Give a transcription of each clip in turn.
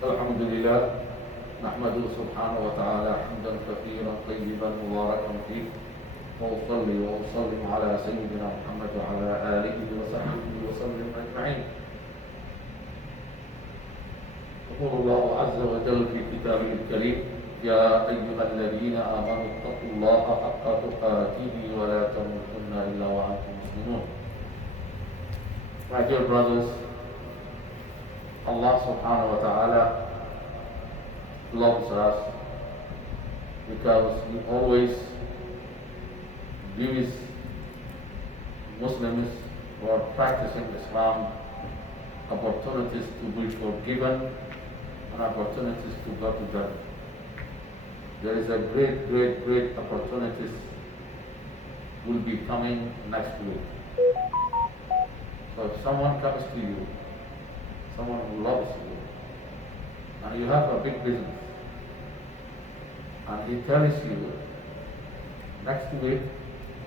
الحمد لله نحمده سبحانه وتعالى حمدا كثيرا طيبا مباركا فيه وأصلي وأسلم على سيدنا محمد وعلى آله وصحبه وسلم أجمعين. يقول الله عز وجل في كتابه الكريم: يا أيها الذين آمنوا اتقوا الله حق تقاته ولا تموتن إلا وأنتم مسلمون. My dear brothers, Allah subhanahu wa ta'ala loves us because He always gives Muslims who are practicing Islam opportunities to be forgiven and opportunities to go to Jannah. There is a great opportunities will be coming next week. So if someone comes to you, someone who loves you, and you have a big business, and he tells you next week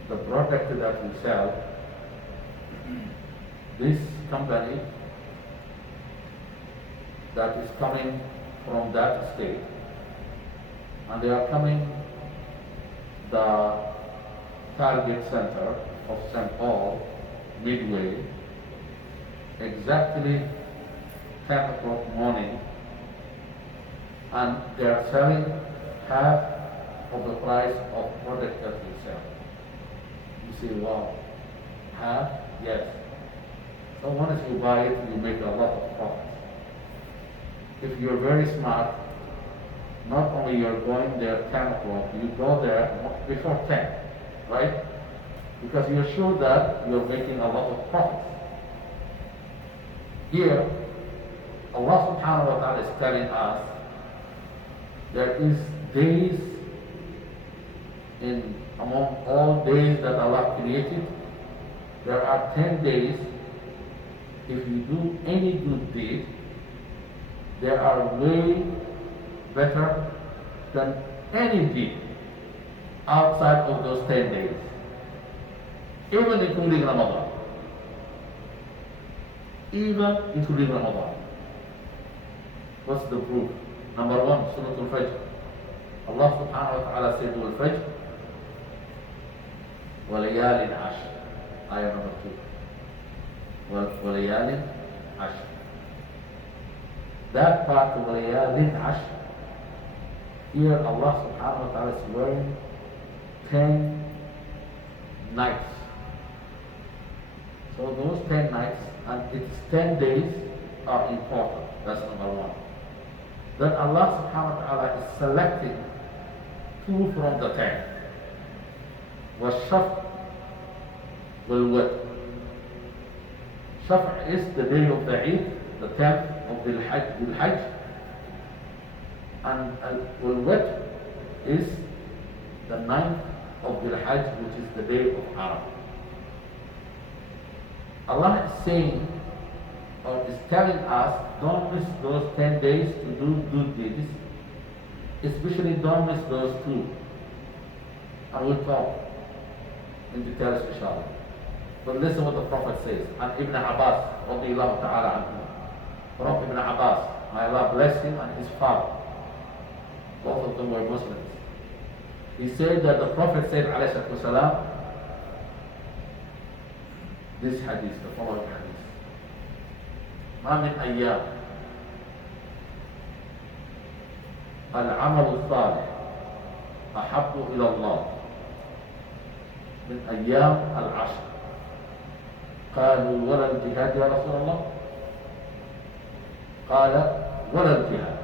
the product that you sell, this company that is coming from that state, and they are coming the target center of St. Paul, Midway, exactly 10 o'clock morning, and they are selling half of the price of product that we sell. You say, wow, half? Yes. So once you buy it, you make a lot of profit. If you're very smart, not only you're going there 10 o'clock, you go there before 10, right? Because you're sure that you're making a lot of profit. Here, Allah subhanahu wa ta'ala is telling us there is days among all days that Allah created, there are 10 days. If you do any good deed, they are way better than any deed outside of those 10 days, even including Ramadan. Even including Ramadan. What's the proof? Number one, Surah Al-Fajr. Allah subhanahu wa ta'ala said to Al-Fajr, وَلَيَالٍ عَشْرٍ. Ayah number 2. وَلَيَالٍ عَشْرٍ. That part of وَلَيَالٍ عَشْرٍ, here Allah subhanahu wa ta'ala is wearing 10 nights. So those 10 nights and its 10 days are important. That's number one. Then Allah subhanahu wa ta'ala is selecting 2 from the 10. وَالشَّفْعِ وَالْوَتْرِ. Shaf' is the day of the Eid, the 10th of the Hajj, and Al-Watr is the 9th of the Hajj, which is the day of Arafah. Allah is saying, or is telling us, don't miss those 10 days to do good deeds, especially don't miss those 2. And we'll talk in detail, inshallah. But listen what the Prophet says. And Ibn Abbas, radiyallahu ta'ala anhu, from Ibn Abbas, may Allah bless him and his father. Both of them were Muslims. He said that the Prophet said, alayhi salatu wasalam, this hadith, the following hadith: ما من أيام العمل الصالح أحب إلى الله من أيام العشر. قالوا ولا الجهاد يا رسول الله؟ قال ولا الجهاد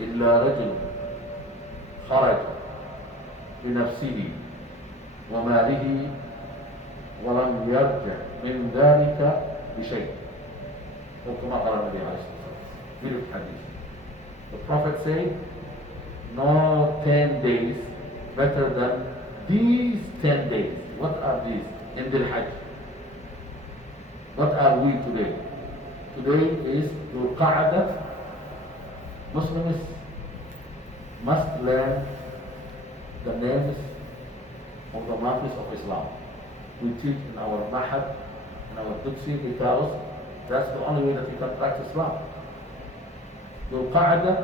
إلا رجل خرج بنفسه وماله ولم يرجع من ذلك بشيء. وكما قال النبي عليه الصلاة والسلام. Beautiful hadith. The Prophet said, no 10 days better than these 10 days. What are these? In the Hajj. What are we today? Today is Dhul Qa'dah. Muslims must learn the names of the months of Islam. We teach in our Mahad, in our Duksi, because that's the only way that you can practice Islam. Dhul Qa'dah,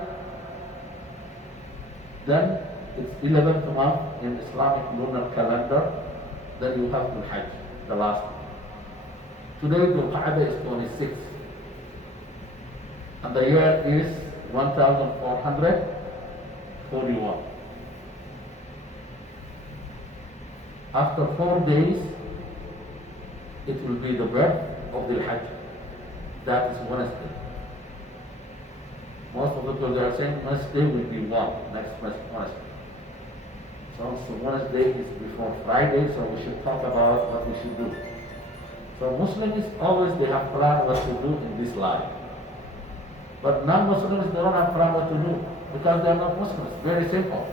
then it's 11th month in Islamic lunar calendar, then you have Dhul Hajj, the last one. Today Dhul Qa'dah is 26, and the year is 1441. After 4 days, it will be the birth of the Hajj. That is Wednesday. Most of the people they are saying Wednesday will be next Wednesday. So Wednesday is before Friday, so we should talk about what we should do. So Muslims always they have plan what to do in this life. But non-Muslims they don't have plan what to do because they are not Muslims. Very simple.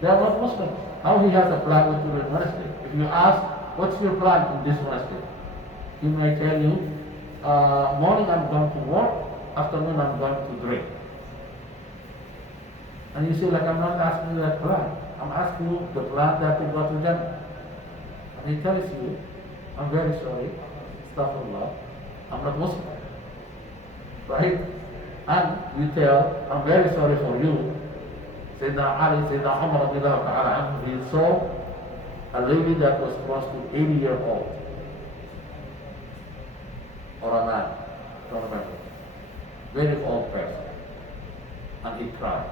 They are not Muslims. How he has a plan what to do on Wednesday? If you ask, what's your plan in this Wednesday? He may tell you, morning I'm going to work, afternoon I'm going to drink. And you say, like, I'm not asking you that plan. I'm asking you the plan that you got to them. And he tells you, I'm very sorry, astaghfirullah, I'm not Muslim. Right? And you tell, I'm very sorry for you. Sayyidina Ali, Sayyidina Umar, he saw a lady that was close to 80 years old. Or a man, don't remember. Very old person. And he cried.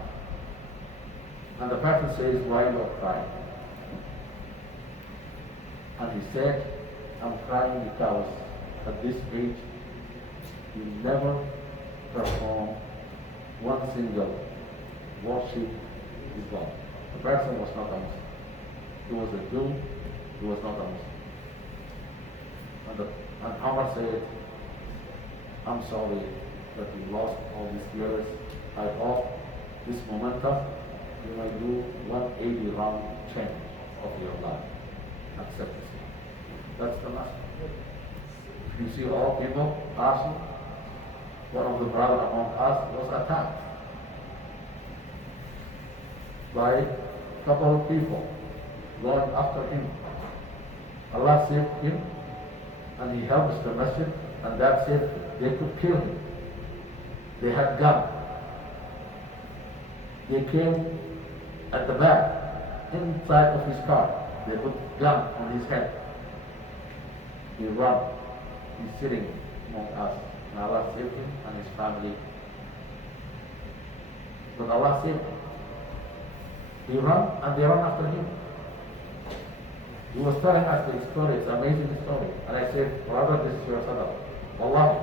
And the person says, why you are crying? And he said, I'm crying because at this age, you never perform one single worship with God. The person was not a Muslim. He was a Jew, he was not a Muslim. And Umar said, I'm sorry that you lost all these years. I hope this momentum you may do 180 round change of your life. Accept this. That's the last. You see all people asking, one of the brothers among us was attacked by a couple of people going after him. Allah saved him and he helps the masjid, and that's it. They could kill him. They had gun. They came at the back, inside of his car. They put gun on his head. He run. He's sitting among us. And Allah saved him and his family. But Allah saved him. He ran and they run after him. He was telling us the story, it's an amazing story. And I said, brother, this is your sadaqah. Wallahi,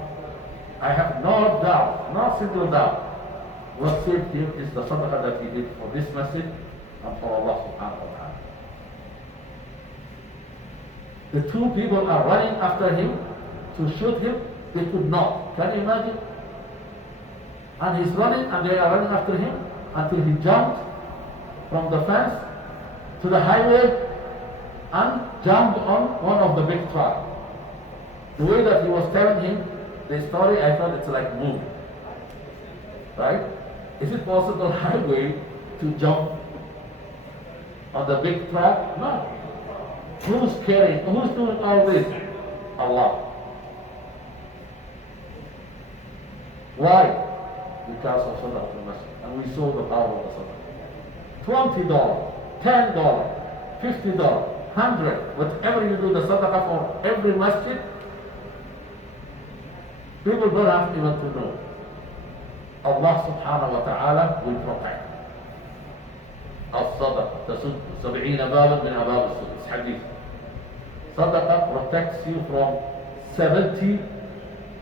I have no doubt, no single doubt. What saved him is the sadaqah that he did for this masjid and for Allah subhanahu wa ta'ala. The two people are running after him to shoot him. They could not. Can you imagine? And he's running and they are running after him until he jumped from the fence to the highway and jumped on one of the big trucks. The way that he was telling him the story, I thought it's like movie. Right? Is it possible highway to jump on the big truck? No. Who's carrying? Who's doing all this? Allah. Why? Because of Sadaqah al-Masjid. And we saw the power of the Sadaqah. $20, $10, $50, $100, whatever you do the Sadaqah for every masjid, people don't have even to know. Allah subhanahu wa ta'ala will protect. الصدقة تسد 70 بابا من أبواب السوء. It's hadith. Sadaqah protects you from 70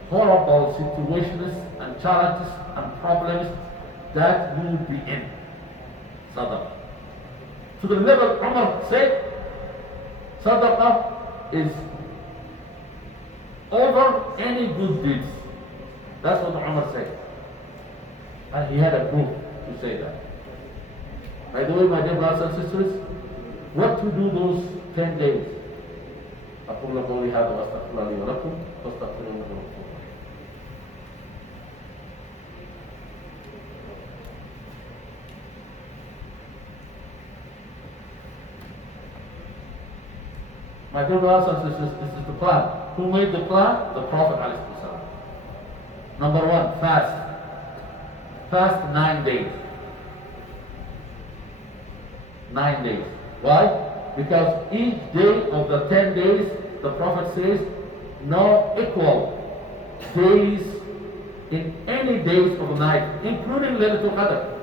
horrible situations and challenges and problems that you will be in. Sadaqah. To the level Umar said, Sadaqah is over any good deeds. That's what Umar said. And he had a proof to say that. By the way, my dear brothers and sisters, what to do those 10 days? أقول قولي هذا وأستغفر الله لي ولكم فاستغفروه إنه غفور رحيم. My dear brothers and sisters, this is the plan. Who made the plan? The Prophet ﷺ. Number one, fast. fast 9 days. 9 days. Why? Because each day of the 10 days, the Prophet says, no equal days in any days of the night, including Laylatul Qadr.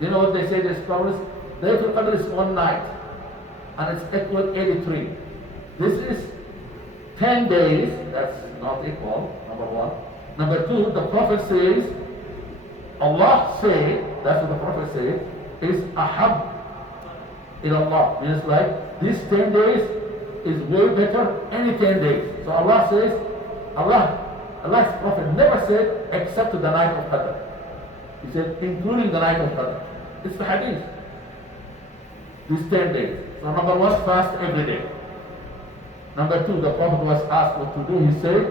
You know what they say, the scholars? Laylatul Qadr is one night, and it's equal 83. This is 10 days, that's not equal, number one. Number two, the Prophet says, Allah said, that's what the Prophet said, is ahab ila Allah. Means like, these 10 days is way better any 10 days. So Allah says, Allah's Prophet never said except the night of Qadr. He said including the night of Qadr. It's the hadith. These 10 days. So number one, fast every day. Number two, the Prophet was asked what to do. He said,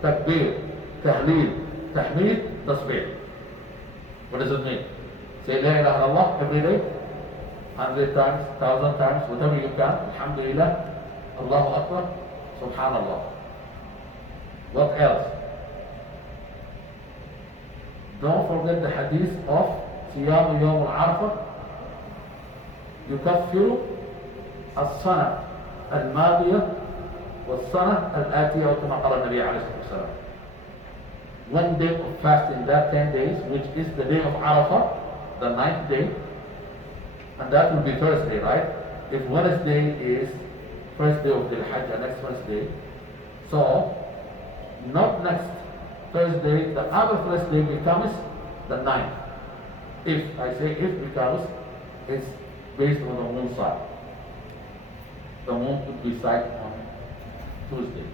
takbir, tahleel, tahmeed, tasbih. What does it mean? Say la ilaha illallah every day, 100 times, 1,000 times, whatever you can. Alhamdulillah, Allahu Akbar, Subhanallah. What else? Don't forget the hadith of Siyam Yawm al-Arafah. يكفر السنة الماضية والسنة الآتية كما قال النبي عليه الصلاة والسلام. One day of fasting, that 10 days, which is the day of Arafah, the 9th day, and that will be Thursday, right? If Wednesday is first day of the Hajj, next Wednesday, so not next Thursday, the other Thursday becomes the 9th. If I say if, because it's based on the moon side. The moon could be sight on Tuesday,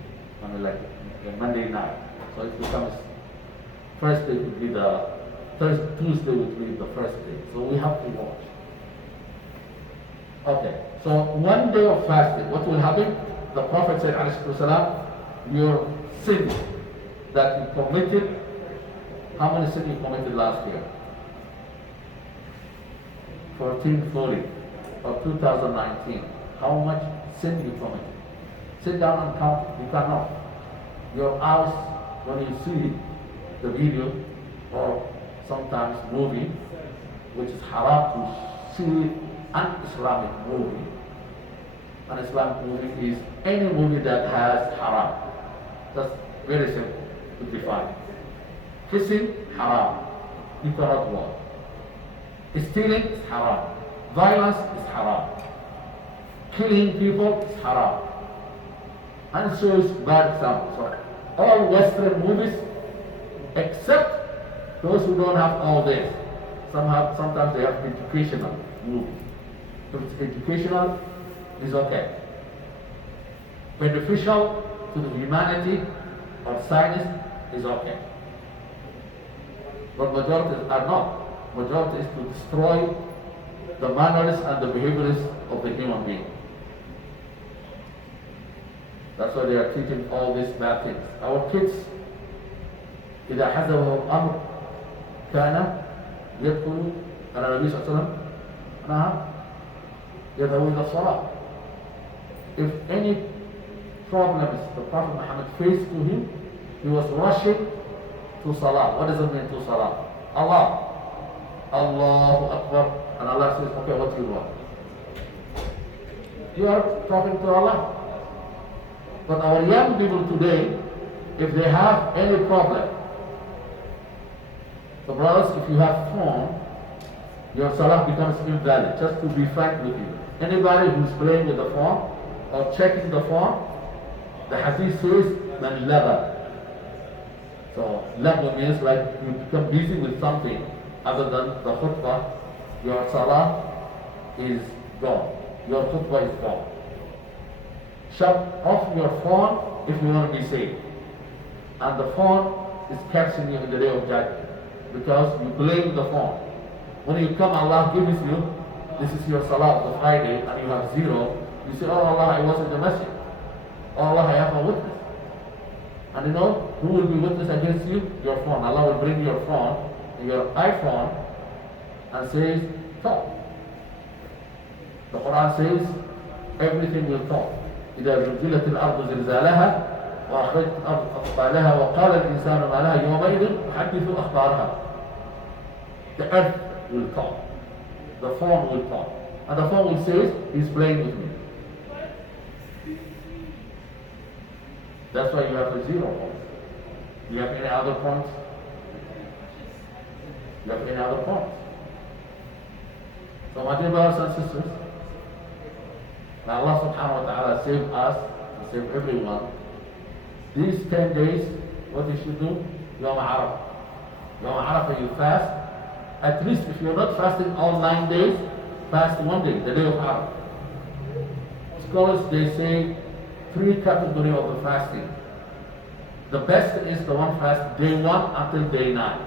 on like Monday night. So it becomes first day would be the Tuesday would be the first day. So we have to watch. Okay, so one day of fasting, what will happen? The Prophet said, alayhi salam, your sin that you committed, how many sins you committed last year? 1440 or 2019. How much sin you committed? Sit down and count. You cannot. Your eyes, when you see the video or sometimes movie, which is haram to see an Islamic movie. An Islamic movie is any movie that has haram. That's very simple to define. Kissing, haram. You cannot watch. Stealing is haram. Violence is haram. Killing people is haram. And so is bad example. So all Western movies, except those who don't have all this. Sometimes they have educational movies. If it's educational, it's okay. Beneficial to the humanity or science is okay. But majority are not. Majority is to destroy the manners and the behaviors of the human being. That's why they are teaching all these bad things. Our kids, إذا حزبه الأمر كان يدخل على النبي صلى الله عليه وسلم نعم يذهب إلى الصلاة. If any problems the Prophet Muhammad faced to him, he was rushing to Salah. What does it mean to Salah? Allah. Allahu Akbar. And Allah says, okay, what do you want? You are talking to Allah. But our young people today, if they have any problem, so brothers, if you have phone, your salah becomes invalid, just to be frank with you. Anybody who's playing with the phone or checking the phone, the hadith says, man laba. So laba means like you become busy with something other than the khutbah, your salah is gone. Your khutbah is gone. Shut off your phone if you want to be safe. And the phone is catching you in the day of judgment because you blame the phone. When you come, Allah gives you, this is your salah of Friday, and you have zero, you say, oh Allah, I was in the masjid. Oh Allah, I have a witness. And you know, who will be witness against you? Your phone. Allah will bring your phone, your iPhone, and says, talk. The Quran says, everything will talk. إذا زلزلت الأرض زلزالها وأخرجت الأرض أثقالها وقال الإنسان ما لها يومئذ تحدث أخبارها. The earth will talk. The phone will talk. And the phone will say, he's playing with me. That's why you have a 0 point. Do you have any other points? You have any other points? So my dear brothers and sisters, may Allah subhanahu wa ta'ala save us and save everyone. These 10 days, what you should do? Yawm Arafah. Yawm Arafah, you fast. At least if you're not fasting all 9 days, fast 1 day, the day of Arafah. Scholars, they say 3 categories of the fasting. The best is the one fast day 1 until day 9.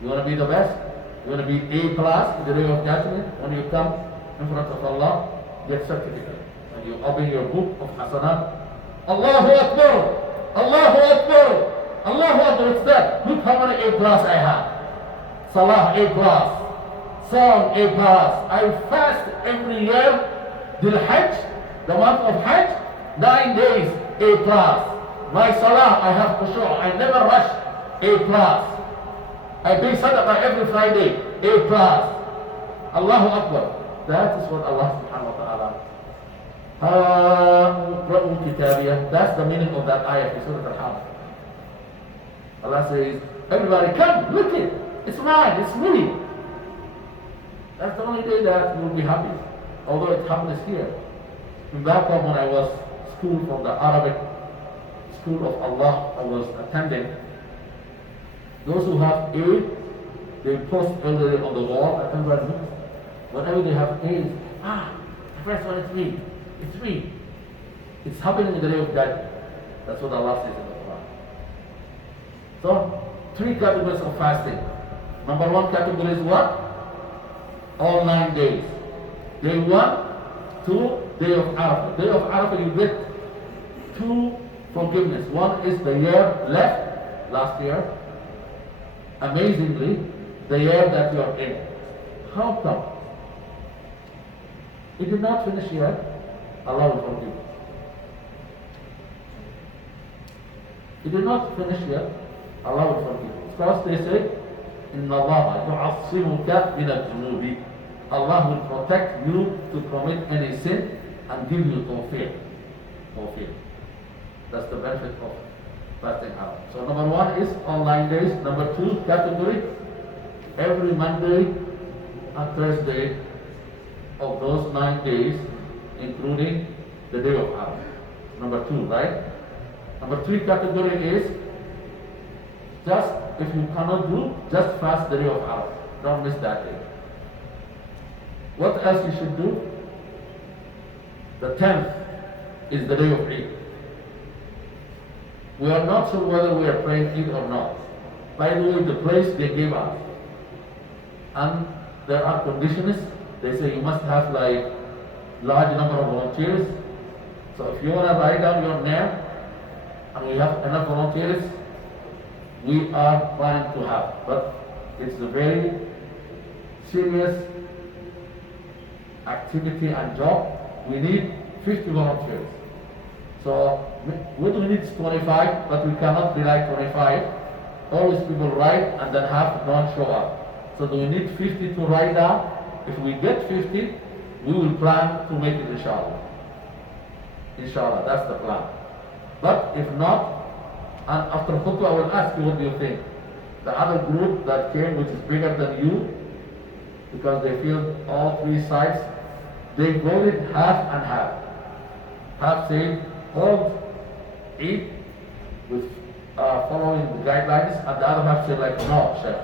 You want to be the best? You want to be A class in the day of judgment? When you come in front of Allah, get certificate. And you open your book of Hasanat. Allahu Akbar! Allahu Akbar! Allahu Akbar! It's that. Look how many A class I have. Salah A class. Song A class. I fast every year. Dil Hajj, the month of Hajj, 9 days A class. My Salah, I have khushu'. I never rush A class. I pay sadaqah every Friday, A class. Allahu Akbar. That is what Allah subhanahu wa ta'ala. That's the meaning of that ayah in Surah Al-Hamd. Allah says, everybody come, look it. It's mine, it's me. That's the only day that you will be happy. Although it happens here. Back home when I was school from the Arabic School of Allah I was attending, those who have A, they post elderly on the wall. I can write books. Whenever they have A, the first one is me. It's me. It's happening in the day of judgment. That's what Allah says in the Quran. So, 3 categories of fasting. Number 1 category is what? All 9 days. Day 1 to day of Arafah. Day of Arafah you get 2 forgiveness. One is the year left, last year. Amazingly, the year that you are in. How come? It did not finish yet. Allah will forgive you. It did not finish yet. Allah will forgive you. Because they say, إِنَّ اللَّهَ يُعَصِّمُكَ مِنَ الذُّنُوبِ. Allah will protect you to commit any sin and give you tawfiq. Tawfiq. That's the benefit of fasting out. So number 1 is all 9 days. Number 2 category, every Monday and Thursday of those 9 days, including the day of Arafah. Number 2, right? Number 3 category is just if you cannot do, just fast the day of Arafah. Don't miss that day. What else you should do? The 10th is the day of Eid. We are not sure whether we are praying Eid or not. By the way, the place they gave us, and there are conditions. They say you must have like large number of volunteers. So if you want to write down your name, and we have enough volunteers, we are planning to have. But it's a very serious activity and job. We need 50 volunteers. So what we need is 25, but we cannot rely 25. Always people write and then half don't show up. So we need 50 to write down. If we get 50, we will plan to make it inshallah. Inshallah, that's the plan. But if not, and after khutbah I will ask you what do you think. The other group that came, which is bigger than you, because they filled all 3 sides, they voted half and half. Half said hold Eid with following the guidelines, and the other half said like no, Sheikh,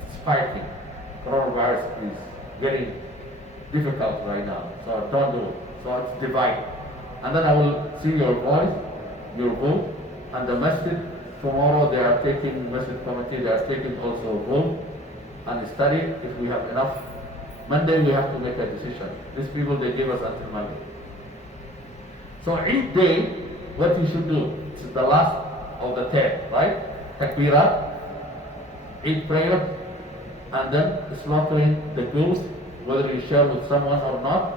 it's spiking. Coronavirus is getting difficult right now, so don't do it. So it's divided. And then I will see your voice, your vote, and the masjid tomorrow they are taking, masjid committee, they are taking also a vote and study if we have enough. Monday we have to make a decision. These people, they gave us until Monday. So each day, what you should do, it's the last of the 10, right? Takbirat, Eid prayer, and then slaughtering the goose, whether you share with someone or not.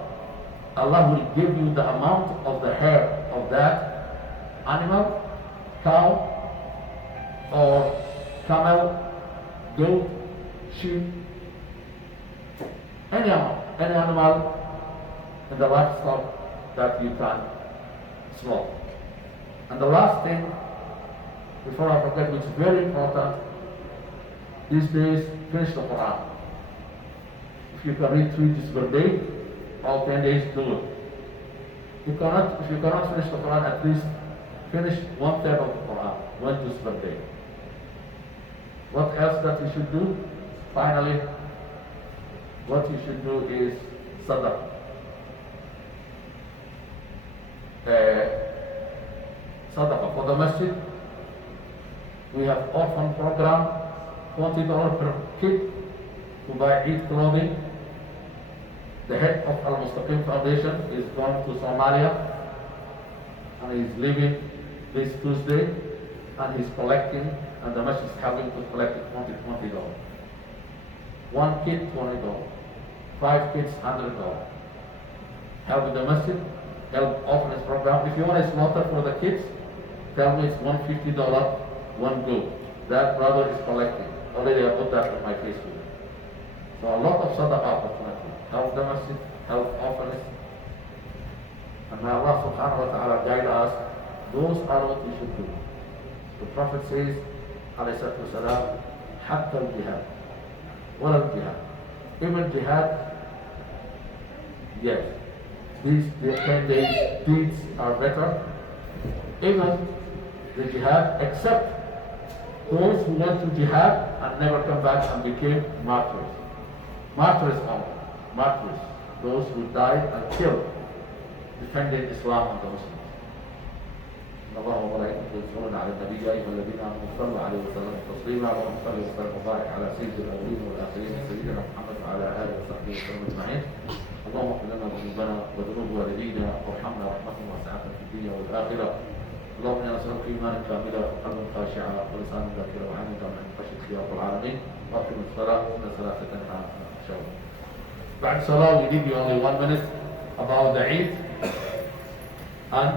Allah will give you the amount of the hair of that animal, cow, or camel, goat, sheep, any animal in the livestock that you can slaughter. And the last thing, before I forget, which is very important, these days, finish the Quran. If you can read 3 juz per day, all 10 days, do it. If you cannot finish the Quran, at least finish 1/3 of the Quran, 1 juz per day. What else that you should do? Finally, what you should do is sadaqah. Sadaqah for the masjid. We have orphan program, $20 per kid to buy Eid clothing. The head of Al Mustaqim Foundation is going to Somalia and he's leaving this Tuesday and he's collecting, and the masjid is helping to collect $20. One kid, $20. 5 kids, $100. Help the masjid, help orphanage program. If you want a slaughter for the kids, tell me it's $150, one go. That brother is collecting. Already I put that on my Facebook. So a lot of sadaqah opportunity. Help the masjid, help orphanage. And may Allah subhanahu wa ta'ala guide us. Those are what we should do. The Prophet says, alayhi salatu wasalam, hatta al-jihad. What al-jihad? Even jihad, yes. These 10 days deeds are better. Even the jihad, except those who went to jihad and never come back and became martyrs. Martyrs only. Martyrs. Those who died and killed, defending Islam and the Muslims. الله وملائكته يصلون على النبي يا ايها الذين امنوا صلوا عليه وسلموا تسليما اللهم صل وسلم وبارك على سيد الاولين والاخرين سيدنا محمد وعلى اله وصحبه وسلم اجمعين. اللهم اغفر لنا ذنوبنا وذنوب والدينا وارحمنا رحمه واسعه في الدنيا والاخره. اللهم انا نسالك ايمانا كاملا وقلبا خاشعا ولسانا ذاكرا وعينا من خشيتك يا رب العالمين. واقم الصلاه ان الصلاه تنهى عن الفحشاء. بعد الصلاه we give you only 1 minute about the Eid and